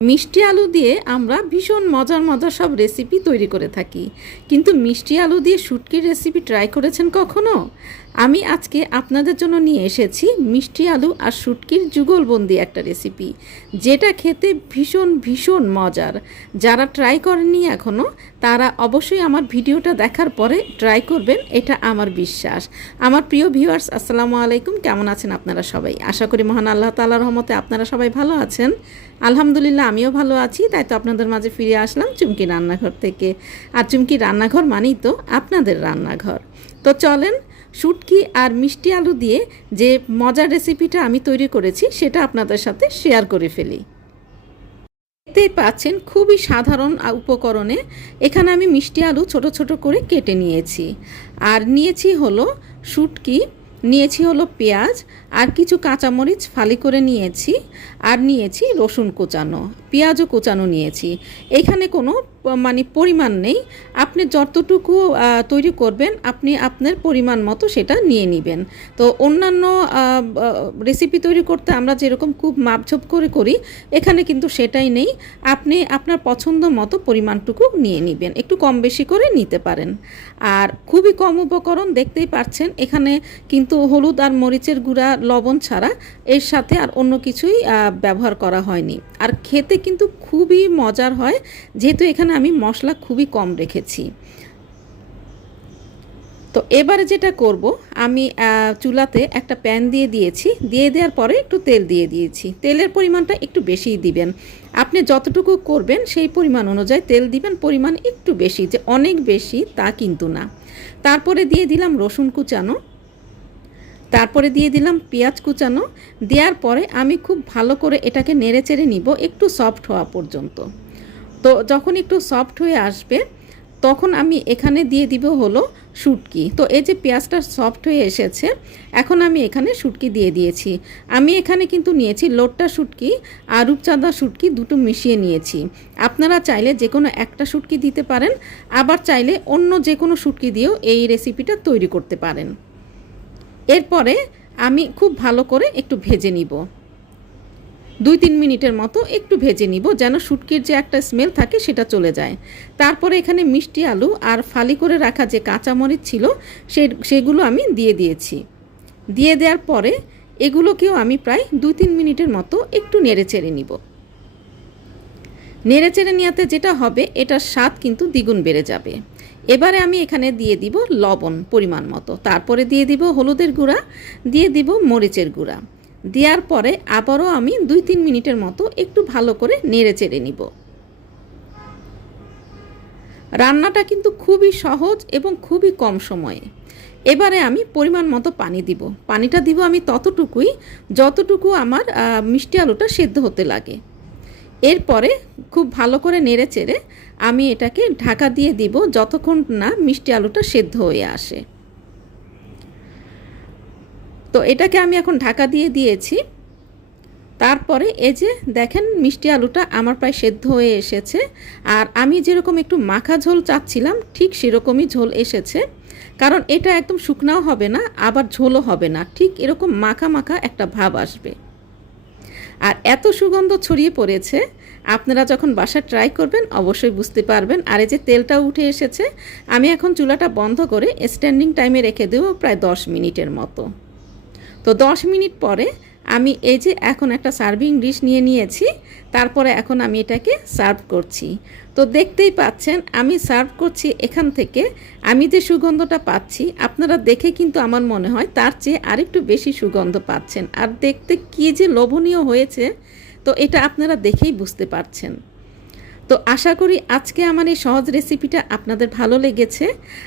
মিষ্টি আলু দিয়ে আমরা ভীষণ মজার মজার সব রেসিপি তৈরি করে থাকি। কিন্তু মিষ্টি আলু দিয়ে শুটকির রেসিপি ট্রাই করেছেন কখনো? আমি আজকে আপনাদের জন্য নিয়ে এসেছি মিষ্টি আলু আর শুটকির যুগলবন্দি একটা রেসিপি যেটা খেতে ভীষণ ভীষণ মজার। যারা ট্রাই করেননি এখনও তারা অবশ্যই আমার ভিডিওটা দেখার পরে ট্রাই করবেন, এটা আমার বিশ্বাস। আমার প্রিয় ভিউয়ার্স আসসালামু আলাইকুম, কেমন আছেন আপনারা সবাই? আশা করি মহান আল্লাহ তালার রহমতে আপনারা সবাই ভালো আছেন। আলহামদুলিল্লাহ, আমিও ভালো আছি, তাই তো আপনাদের মাঝে ফিরে আসলাম চুমকি রান্নাঘর থেকে। আর চুমকি রান্নাঘর মানেই তো আপনাদের রান্নাঘর। তো চলেন শুটকি আর মিষ্টি আলু দিয়ে যে মজার রেসিপিটা আমি তৈরি করেছি, সেটা আপনাদের সাথে শেয়ার করে ফেলি। দেখতেই পাচ্ছেন, খুবই সাধারণ উপকরণে এখানে আমি মিষ্টি আলু ছোট ছোট করে কেটে নিয়েছি। আর নিয়েছি হলো শুটকি, নিয়েছি হলো পেঁয়াজ, আর কিছু কাঁচামরিচ ফালি করে নিয়েছি, আর নিয়েছি রসুন কোচানো, পেঁয়াজও কোচানো নিয়েছি। এখানে কোনো মানে পরিমাণ নেই। আপনি যতটুকু তৈরি করবেন, আপনি আপনার পরিমাণ মতো সেটা নিয়ে নেবেন। তো অন্যান্য রেসিপি তৈরি করতে আমরা যেরকম খুব মাপঝোপ করে করি, এখানে কিন্তু সেটাই নেই। আপনি আপনার পছন্দ মতো পরিমাণটুকু নিয়ে নেবেন। একটু কম বেশি করে নিতে পারেন। আর খুবই কম উপকরণ দেখতেই পাচ্ছেন, এখানে কিন্তু হলুদ আর মরিচের গুঁড়া, লবণ ছাড়া এর সাথে আর অন্য কিছুই ব্যবহার করা হয়নি। আর খেতে কিন্তু খুবই মজার হয়, যেহেতু এখানে আমি মশলা খুবই কম রেখেছি। তো এবারে যেটা করব, আমি চুলাতে একটা প্যান দিয়ে দিয়েছি। দিয়ে দেওয়ার পরে একটু তেল দিয়ে দিয়েছি। তেলের পরিমাণটা একটু বেশিই দিবেন। আপনি যতটুকু করবেন সেই পরিমাণ অনুযায়ী তেল দিবেন। পরিমাণ একটু বেশি, যে অনেক বেশি তা কিন্তু না। তারপরে দিয়ে দিলাম রসুন কুচানো। তারপরে দিয়ে দিলাম পেঁয়াজ কুচানো। দেওয়ার পরে আমি খুব ভালো করে এটাকে নেড়ে চেড়ে নিব, একটু সফট হওয়া পর্যন্ত। তো যখন একটু সফট হয়ে আসবে, তখন আমি এখানে দিয়ে দিব হলো শুটকি। তো এই যে পেঁয়াজটা সফট হয়ে এসেছে, এখন আমি এখানে শুটকি দিয়ে দিয়েছি। আমি এখানে কিন্তু নিয়েছি লোট্টা শুটকি আর রূপচাঁদা শুটকি দুটো মিশিয়ে নিয়েছি। আপনারা চাইলে যে কোনো একটা শুটকি দিতে পারেন, আবার চাইলে অন্য যে কোনো শুটকি দিয়েও এই রেসিপিটা তৈরি করতে পারেন। এরপরে আমি খুব ভালো করে একটু ভেজে নিব। দুই তিন মিনিটের মতো একটু ভেজে নিব যেন শুটকির যে একটা স্মেল থাকে সেটা চলে যায়। তারপরে এখানে মিষ্টি আলু আর ফালি করে রাখা যে কাঁচামরিচ ছিল, সে, সেগুলো আমি দিয়ে দিয়েছি। দিয়ে দেওয়ার পরে এগুলোকেও আমি প্রায় দুই তিন মিনিটের মতো একটু নেড়ে চেড়ে নিব। নেড়ে চেড়ে নেওয়াতে যেটা হবে, এটার স্বাদ কিন্তু দ্বিগুণ বেড়ে যাবে। এবারে আমি এখানে দিয়ে দিব লবণ পরিমাণ মতো। তারপরে দিয়ে দিব হলুদের গুঁড়া, দিয়ে দিব মরিচের গুঁড়া। দেওয়ার পরে আবারও আমি দুই তিন মিনিটের মতো একটু ভালো করে নেড়ে চেড়ে নিব। রান্নাটা কিন্তু খুবই সহজ এবং খুবই কম সময়ে। এবারে আমি পরিমাণ মতো পানি দিব। পানিটা দিব আমি ততটুকুই যতটুকু আমার মিষ্টি আলুটা সেদ্ধ হতে লাগে। এরপরে খুব ভালো করে নেড়ে চেড়ে আমি এটাকে ঢাকা দিয়ে দিব যতক্ষণ না মিষ্টি আলুটা সেদ্ধ হয়ে আসে। তো এটাকে আমি এখন ঢাকা দিয়ে দিয়েছি। তারপরে এই যে দেখেন মিষ্টি আলুটা আমার প্রায় সেদ্ধ হয়ে এসেছে। আর আমি যেরকম একটু মাখা ঝোল চাচ্ছিলাম, ঠিক সেরকমই ঝোল এসেছে। কারণ এটা একদম শুকনাও হবে না, আবার ঝোলও হবে না। ঠিক এরকম মাখা মাখা একটা ভাব আসবে। আর এত সুগন্ধ ছড়িয়ে পড়েছে, আপনারা যখন বাসা ট্রাই করবেন অবশ্যই বুঝতে পারবেন। আর এই যে তেলটা উঠে এসেছে, আমি এখন চুলাটা বন্ধ করে স্ট্যান্ডিং টাইমে রেখে দেবো প্রায় দশ মিনিটের মতো। তো দশ মিনিট পরে আমি এই যে এখন একটা সার্ভিং ডিশ নিয়ে নিয়েছি, তারপরে এখন আমি এটাকে সার্ভ করছি। তো দেখতেই পাচ্ছেন, আমি সার্ভ করছি এখান থেকে। আমি যে সুগন্ধটা পাচ্ছি, আপনারা দেখে কিন্তু আমার মনে হয় তার চেয়ে আরেকটু বেশি সুগন্ধ পাচ্ছেন। আর দেখতে কী যে লোভনীয় হয়েছে, তো এটা আপনারা দেখেই বুঝতে পারছেন। তো আশা করি আজকে আমার এই সহজ রেসিপিটা আপনাদের ভালো লেগেছে।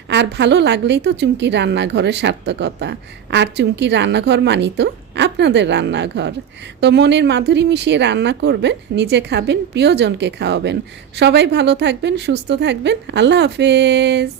আর ভালো লাগলেই তো চুমকি রান্নাঘরের সার্থকতা। আর চুমকি রান্নাঘর মানি তো আপনাদের রান্নাঘর। তো মনের মাধুরী মিশিয়ে রান্না করবেন, নিজে খাবেন, প্রিয়জনকে খাওয়াবেন। সবাই ভালো থাকবেন, সুস্থ থাকবেন। আল্লাহ হাফেজ।